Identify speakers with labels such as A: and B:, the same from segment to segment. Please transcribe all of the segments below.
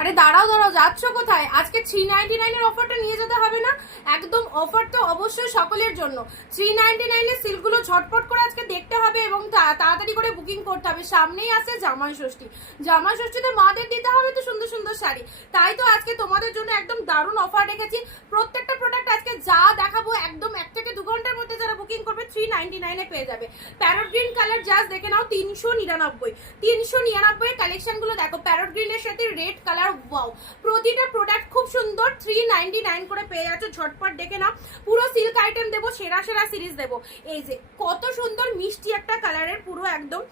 A: আরে দাঁড়াও দাঁড়াও, যাচ্ছ কোথায়? আজকে থ্রি নাইনটি নাইনের অফারটা নিয়ে যেতে হবে না? একদম অফার তো অবশ্যই সকলের জন্য। থ্রি নাইনটি নাইনের সিল্কগুলো ঝটপট করে আজকে দেখতে হবে এবং তাড়াতাড়ি করে বুকিং করতে হবে। সামনেই আছে জামাই ষষ্ঠী। জামাই ষষ্ঠীতে মাদের দিতে হবে তো সুন্দর সুন্দর শাড়ি। তাই তো আজকে তোমাদের জন্য একদম দারুণ অফার রেখেছি। প্রত্যেকটা প্রোডাক্ট আজকে যা দেখাবো একদম এক থেকে দু ঘণ্টার মধ্যে যারা বুকিং করবে থ্রি নাইনটি নাইনে পেয়ে যাবে। প্যারট গ্রিন কালার জাস্ট দেখে নাও, তিনশো নিরানব্বই। তিনশো নিরানব্বই কালেকশনগুলো দেখো প্যারট গ্রিনের সাথে রেড কালার ওয়াও প্রতিটা প্রোডাক্ট খুব সুন্দর থ্রি নাইনটি নাইন করে পেয়ে যাচ্ছ, ঝটপট দেখে নাও। পুরো সিল্ক আইটেম দেবো, সেরা সেরা সিরিজ দেবো। এই যে, কত সুন্দর মিষ্টি একটা কালারের পুরো একদম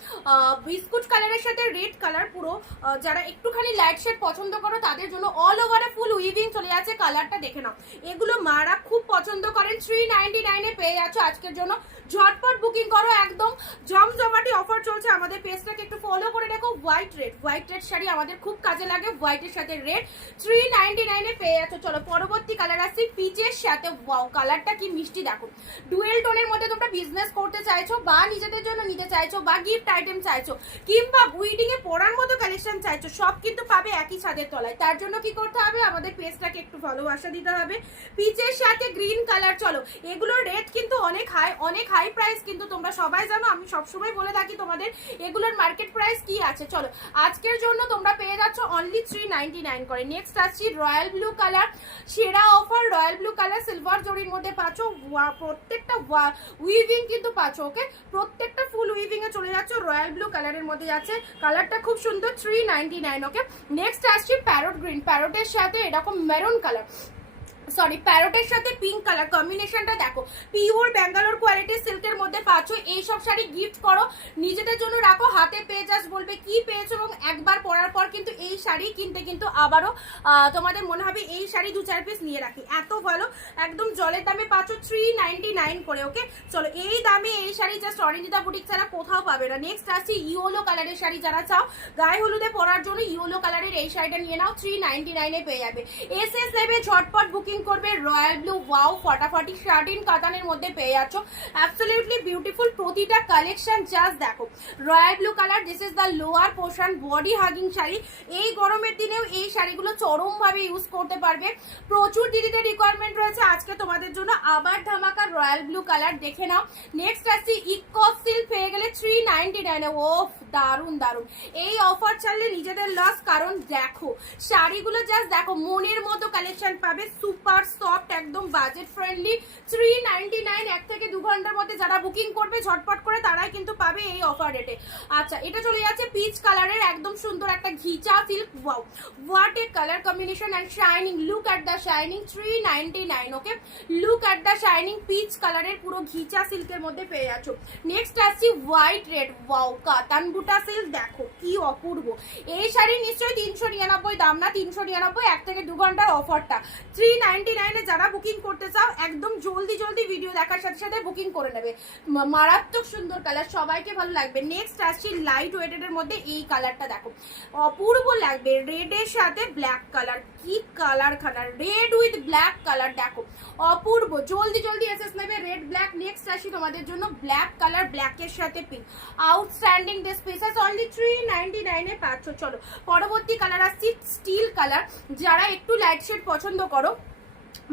A: বিস্কুট কালারের সাথে রেড কালার পুরো যারা একটুখানি লাইট শেড পছন্দ করো, তাদের জন্য অল ওভারে ফুল উইভিং চলে যাচ্ছে কালারটা দেখে নাও। এগুলো মারা খুব পছন্দ করেন থ্রি নাইনটি নাইনে পেয়ে যাচ্ছ আজকের জন্য। ঝটপট বুকিং করো, একদম জমজমাটি অফার চলছে আমাদের পেজটাকে একটু ফলো করে দেখো white red white red sari আমাদের খুব কাজে লাগে হোয়াইটের সাথে রেড থ্রি নাইনটি নাইনে পেয়ে যাচ্ছ। চলো, পরবর্তী কালার আসছি পিচের সাথে ওয়াও কালারটা কি মিষ্টি দেখো ডুয়েল টোনের মধ্যে তোমরা বিজনেস করতে চাইছো বা নিজেদের জন্য নিতে চাইছো বা গিফট আইটেম চাইছো, কিংবা উইডিং এ পরার মতো কালেকশন চাইছো, সব কিন্তু পাবে একই ছাদের তলায়। তার জন্য কি করতে হবে? আমাদের পেজটাকে একটু ভালোবাসা দিতে হবে। পিচের সাথে গ্রিন কালার চলো, এগুলোর রেট কিন্তু অনেক হাই অনেক হাই প্রাইস কিন্তু তোমরা সবাই জানো, আমি সবসময় বলে থাকি তোমাদের এগুলোর মার্কেট প্রাইস কি আছে। চলো, আজকের জন্য তোমরা পেয়ে যাচ্ছ অনলি থ্রি নাইনটি নাইন করে। নেক্সট আসছি রয়্যাল ব্লু কালার সেরা offer royal blue colour silver জরির মধ্যে পাচ্ছ প্রত্যেকটা উইভিং কিন্তু পাচ্ছ ওকে প্রত্যেকটা ফুল উইভিং এ চলে যাচ্ছ রয়্যাল ব্লু কালারের মধ্যে যাচ্ছে। কালারটা খুব সুন্দর থ্রি নাইন ওকে নেক্সট আসছি প্যারট গ্রিন প্যারটের সাথে এরকম মেরুন কালার সরি প্যারোটের সাথে পিঙ্ক কালার কম্বিনেশনটা দেখো। পিওর ব্যাঙ্গালোর কোয়ালিটির সিল্কের মধ্যে পাচ্ছ এই সব শাড়ি গিফট করো। নিজেদের জন্য রাখো, হাতে পেয়ে যাস বলবে কি পেয়েছ এবং একবার পরার পর কিন্তু এই শাড়ি কিনতে কিন্তু আবারও তোমাদের মনে হবে এই শাড়ি দু চার পিস নিয়ে রাখি। এত ভালো, একদম জলের দামে পাচ্ছ থ্রি নাইনটি নাইন করে ওকে চলো, এই দামে এই শাড়ি জাস্ট অরিঞ্জিতা বুটিক ছাড়া কোথাও পাবে না। নেক্সট আসছি ইয়োলো কালারের শাড়ি, যারা চাও, গায়ে হলুদে পরার জন্য ইয়োলো কালারের এই শাড়িটা নিয়ে নাও থ্রি নাইনটি নাইনে পেয়ে যাবে। এস এস নেবে ঝটপট বুকিং করবে রয়্যাল ব্লু ওয়াও ফটাফটি শার্টিন কাতানের মধ্যে পেয়ে যাচ্ছ। অ্যাবসলিউটলি বিউটিফুল প্রতিটা কালেকশন জাস্ট দেখো। Royal blue colour this is the lower portion body hugging sari. এই গরমের দিনেও এই শাড়িগুলো চরমভাবে ইউজ করতে পারবে। প্রচুর দিদিদের রিকোয়ারমেন্ট রয়েছে। আজকে তোমাদের জন্য আবার ধামাকা রয়্যাল ব্লু কালার দেখে নাও। নেক্সট আসছি ইকো সিল্ক পেয়ে গেলে থ্রি নাইনটি নাইনে ও দারুণ দারুণ এই অফার ছাড়লে নিজেদের লস কারণ দেখো, শাড়িগুলো জাস্ট দেখো, মনের মতো কালেকশন পাবে সুপার সফট একদম budget friendly three ninety nine এক থেকে দু ঘণ্টার মধ্যে যারা বুকিং করবে, ঝটপট করে তারাই কিন্তু পাবে এই অফার রেটে আচ্ছা এটা চলে যাচ্ছে পিচ কালারের একদম সুন্দর একটা ঘিচা silk wow what a colour combination and shining look at the shining three ninety nine okay look at the shining peach কালারের পুরো ঘিচা সিল্কের মধ্যে পেয়ে যাচ্ছ। নেক্সট আসছি হোয়াইট রেড ওয়াও কাতান বুটা সিল্ক দেখো কি অপূর্ব। এই শাড়ি নিশ্চয়ই তিনশো নিরানব্বই, দাম না তিনশো নিরানব্বই, এক থেকে দু ঘণ্টার অফারটা থ্রি নাইনটি নাইনে যারা বুকিং করতে চাও, একদম জলদি জলদি ভিডিও দেখার সাথে সাথে বুকিং করে নেবে। মারাত্মক সুন্দর কালার সবাইকে ভালো লাগবে। নেক্সট আসছি লাইট ওয়েটেড এর মধ্যে এই কালারটা দেখো। অপূর্ব লাগবে রেড এর সাথে ব্ল্যাক কালার কি কালার খানা রেড উইথ ব্ল্যাক কালার দেখো। অপূর্ব, জলদি জলদি এসএস নেবে রেড ব্ল্যাক নেক্সট আসি তোমাদের জন্য ব্ল্যাক কালার ব্ল্যাকের সাথে pink outstanding this pieces only three ninety নাইনে পাঁচশো চলো, পরবর্তী কালার আসছি স্টিল কালার যারা একটু লাইট শেড পছন্দ করো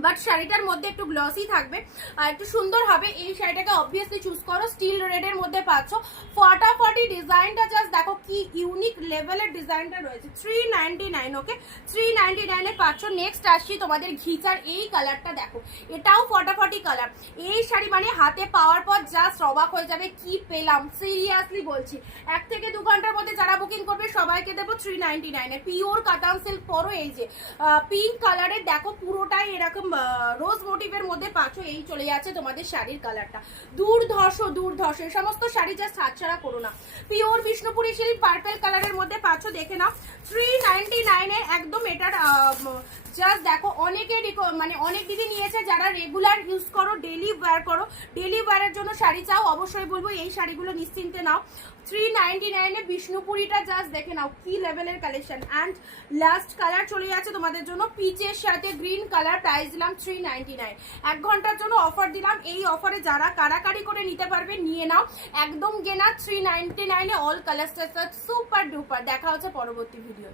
A: বাট শাড়িটার মধ্যে একটু গ্লসি থাকবে। আর একটু সুন্দর হবে। এই শাড়িটাকে অবভিয়াসলি চুজ করো। স্টিল রেডের মধ্যে পাচ্ছ। ফটাফটি ডিজাইনটা জাস্ট দেখো কি ইউনিক লেভেলের ডিজাইনটা রয়েছে। Three ninety nine okay three ninety নাইনে পাচ্ছ। নেক্সট আসছি তোমাদের ঘিচার। এই কালারটা দেখো। এটাও ফটাফটি কালার এই শাড়ি মানে হাতে পাওয়ার পর জাস্ট অবাক হয়ে যাবে। কি পেলাম? সিরিয়াসলি বলছি। এক থেকে দু ঘণ্টার মধ্যে যারা বুকিং করবে, সবাইকে দেবো থ্রি নাইনটি নাইনে পিওর কাতান সিল্ক পরো এই যে। পিঙ্ক কালারের দেখো পুরোটাই এরকম রোজ মোটিভের মধ্যে পাচ্ছ, এই চলে যাচ্ছে তোমাদের শাড়ির কালারটা দূরধর্ষ দূরধর্ষ, এই সমস্ত শাড়ি জাস্ট হাতছাড়া করো না। পিওর বিষ্ণুপুরি সিল্ক পার্পেল কালারের মধ্যে পাচ্ছ, দেখে নাও। থ্রি নাইনটি নাইনের একদম এটার জাস্ট দেখো, অনেকে মানে অনেক দিদি নিয়েছে, যারা রেগুলার ইউজ করো ডেলি ওয়্যার করো ডেলি ওয়্যারের জন্য শাড়ি চাও, অবশ্যই বলব, এই শাড়িগুলো নিশ্চিন্তে নাও। থ্রি নাইনে জাস্ট দেখে নাও কি লেভেলের কালেকশন অ্যান্ড লাস্ট কালার চলে যাচ্ছে তোমাদের জন্য পিচের সাথে গ্রিন কালার দিলাম থ্রি নাইন এক ঘণ্টার জন্য অফার দিলাম। এই অফারে যারা করে নিতে পারবে, নিয়ে নাও। একদম থ্রি নাইনে অল কালার সুপার ডুপার দেখা হচ্ছে পরবর্তী ভিডিও